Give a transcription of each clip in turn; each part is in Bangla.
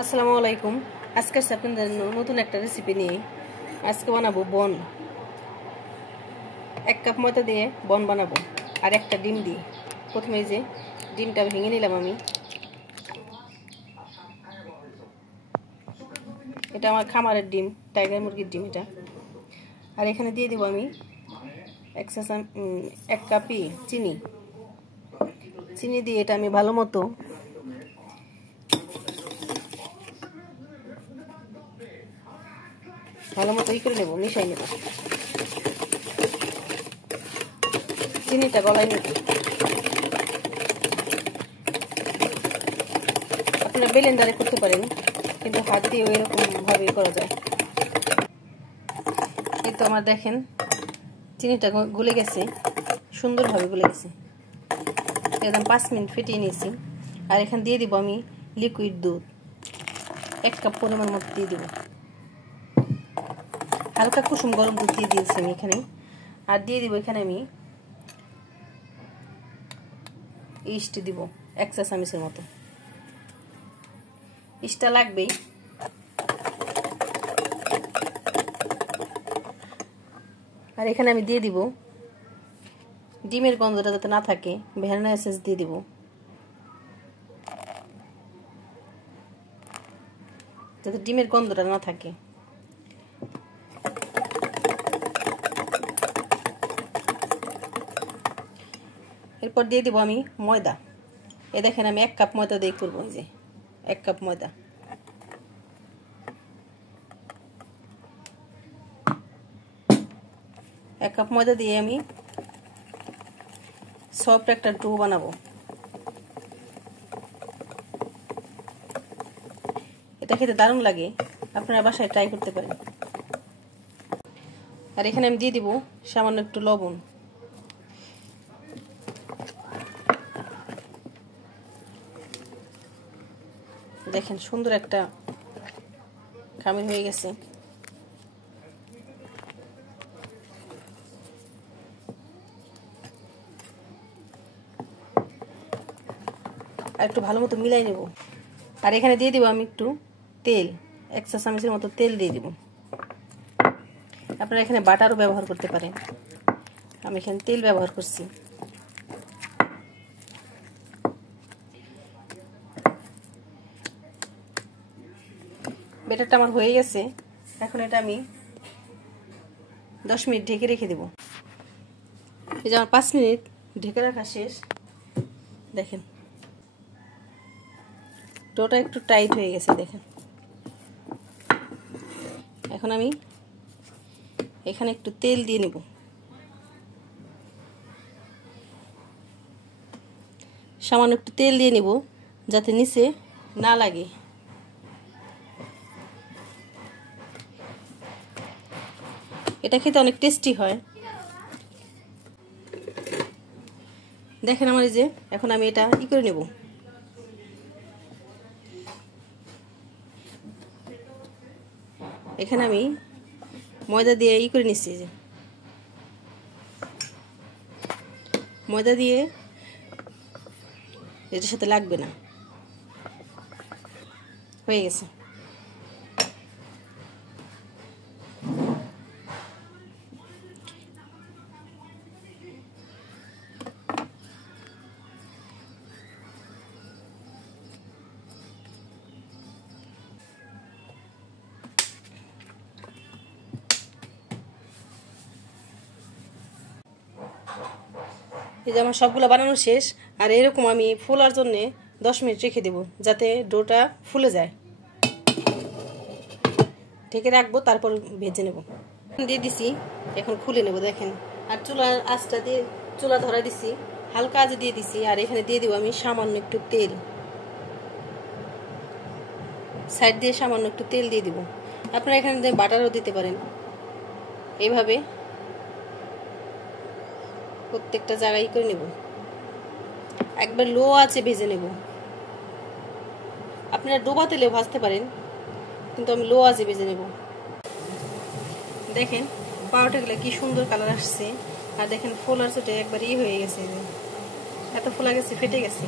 আসসালামু আলাইকুম। আজকে আপনাদের নতুন একটা রেসিপি নিয়ে আজকে বানাবো বন। 1 কাপ ময়দা দিয়ে বন বানাবো আর একটা ডিম দিয়ে। প্রথমে যে ডিমটা ভেঙে নিলাম আমি। এটা আমার খামারের ডিম, টাইগার মুরগির ডিম এটা। আর এখানে দিয়ে দেব আমি 1 কাপই চিনি দিয়ে এটা আমি ভালো মতো করে নেব, মিশাই নেব। চিনিটা গলায় নেব। আপনারা ব্লেন্ডারে করতে পারেন, কিন্তু হাত দিয়ে এরকম ভাবে করা যায়। এই তো আমার দেখেন চিনিটা গলে গেছে, সুন্দরভাবে গলে গেছে। একদম 5 মিনিট ফেটিয়ে নিয়েছি। আর এখানে দিয়ে দিব আমি লিকুইড দুধ 1 কাপ পরিমাণ মতো দিয়ে দিব। হালকা কুসুম গরম দুধ দিয়ে দিয়েছি আমি এখানে। আর দিয়ে দিব এখানে আমি ইস্ট দিব 1 চা চামচের মতো। ইস্টটা লাগবেই। আর এখানে আমি দিয়ে দিব ডিমের গন্ধটা যাতে না থাকে ভ্যানিলা এসেন্স দিয়ে দিব। যাতে ডিমের গন্ধটা না থাকে। এরপর দিয়ে দিব আমি ময়দা। এ দেখেন আমি 1 কাপ ময়দা দিয়ে করবো। এই যে 1 কাপ ময়দা। এক কাপ ময়দা দিয়ে আমি সফট একটা ডো বানাবো। এটা খেতে দারুণ লাগে, আপনারা বাসায় ট্রাই করতে পারেন। আর এখানে আমি দিয়ে দিব সামান্য একটু লবণ। দেখেন সুন্দর একটা খামির হয়ে গেছে। আর একটু ভালো মতো মিলাই নেব। আর এখানে দিয়ে দিব আমি একটু তেল, 1 চা চামচের মতো তেল দিয়ে দিব। আপনারা এখানে বাটারও ব্যবহার করতে পারেন, আমি এখানে তেল ব্যবহার করছি। ব্যাটারটা আমার হয়ে গেছে। এখন এটা আমি 10 মিনিট ঢেকে রেখে দেব। এই যে আমার 5 মিনিট ঢেকে রাখা শেষ। দেখেন ডোটা একটু টাইট হয়ে গেছে দেখেন। এখন আমি এখানে একটু তেল দিয়ে নেব। সামান্য একটু তেল দিয়ে নেব যাতে নিচে না লাগে। এটা খেতে অনেক টেস্টি হয়। দেখেন আমার এই যে এখন আমি এটা করে নেব। এখানে আমি ময়দা দিয়ে করে নিচ্ছি। যে ময়দা দিয়ে এটার সাথে লাগবে না, হয়ে গেছে। এই যে আমার সবগুলো বানানো শেষ। আর এরকম আমি ফোলার জন্য 10 মিনিট রেখে দেব যাতে ডোটা ফুলে যায়। ঢেকে রাখবো, তারপর ভেজে নেব। দিয়ে দিছি, এখন খুলে নেব। দেখেন আর চুলার আঁচটা দিয়ে চুলা ধরা দিছি, হালকা আঁচে দিয়ে দিছি। আর এখানে দিয়ে দেবো আমি সামান্য একটু তেল, সাইড দিয়ে সামান্য একটু তেল দিয়ে দিব। আপনারা এখানে বাটারও দিতে পারেন। এইভাবে প্রত্যেকটা জায়গায় করে নেব। একবার লো আছে ভেজে নেব। আপনারা ডোবা তেলেও ভাজতে পারেন, কিন্তু আমি লো আছে ভেজে নেব। দেখেন পাউরুটিগুলো কি সুন্দর কালার আসছে। আর দেখেন ফোলার চোটে একবার হয়ে গেছে, এত ফোলা গেছে, ফেটে গেছে।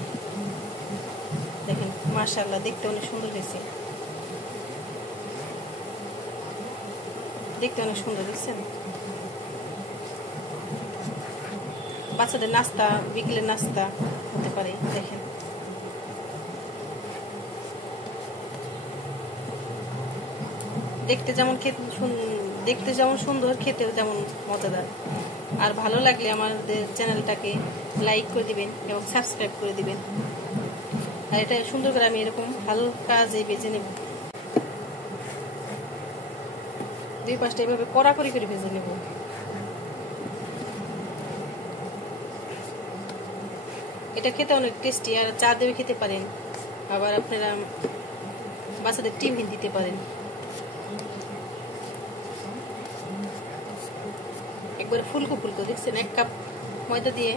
দেখেন মাশাআল্লাহ, দেখতে অনেক সুন্দর হয়েছে। দেখতে অনেক সুন্দর, দেখছেন? বাচ্চাদের নাস্তা, বিকেলের নাস্তা হতে পারে। দেখেন দেখতে যেমন সুন্দর, খেতেও যেমন মজাদার। আর ভালো লাগলে আমাদের চ্যানেলটাকে লাইক করে দিবেন এবং সাবস্ক্রাইব করে দিবেন। আর এটা সুন্দর করে আমি এরকম হালকা যে ভেজে নেব, 2 পাশটা এইভাবে কড়াকড়ি করে ভেজে নেব। এটা খেতে অনেক টেস্টি, আর চা দিয়ে খেতে পারেন, আবার আপনারা বাচ্চাদের টিফিন দিতে পারেন। একবারে ফুলকো ফুলকো, দেখছেন? 1 কাপ ময়দা দিয়ে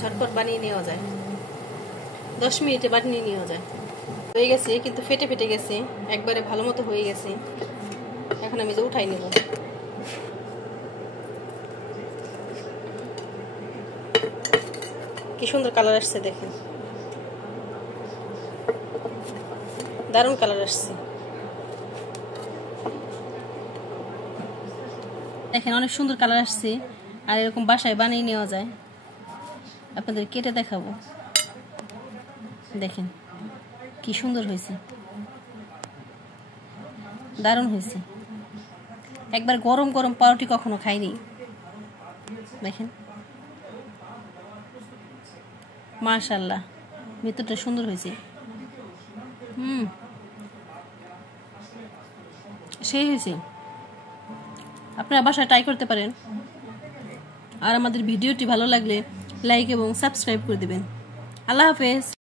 ঝটপট বানিয়ে নেওয়া যায়, 10 মিনিটে বানিয়ে নেওয়া যায়। হয়ে গেছে, কিন্তু ফেটে ফেটে গেছে, একবারে ভালো মতো হয়ে গেছে। এখন আমি যে উঠাই নেব। কি সুন্দর কালার আসছে, দেখেন দারুণ কালার আসছে। দেখেন অনেক সুন্দর কালার আসছে। আর এরকম বাসায় বানিয়ে নেওয়া যায়। আপনাদের কেটে দেখাবো, দেখেন কি সুন্দর হয়েছে, দারুণ হয়েছে। একবার গরম গরম পাউরুটি কখনো খাইনি। দেখেন মাশাআল্লাহ, ভিতরটা সুন্দর হয়েছে। সেই হয়েছে। আপনারা বাসায় ট্রাই করতে পারেন। আর আমাদের ভিডিওটি ভালো লাগলে লাইক এবং সাবস্ক্রাইব করে দিবেন। আল্লাহ হাফেজ।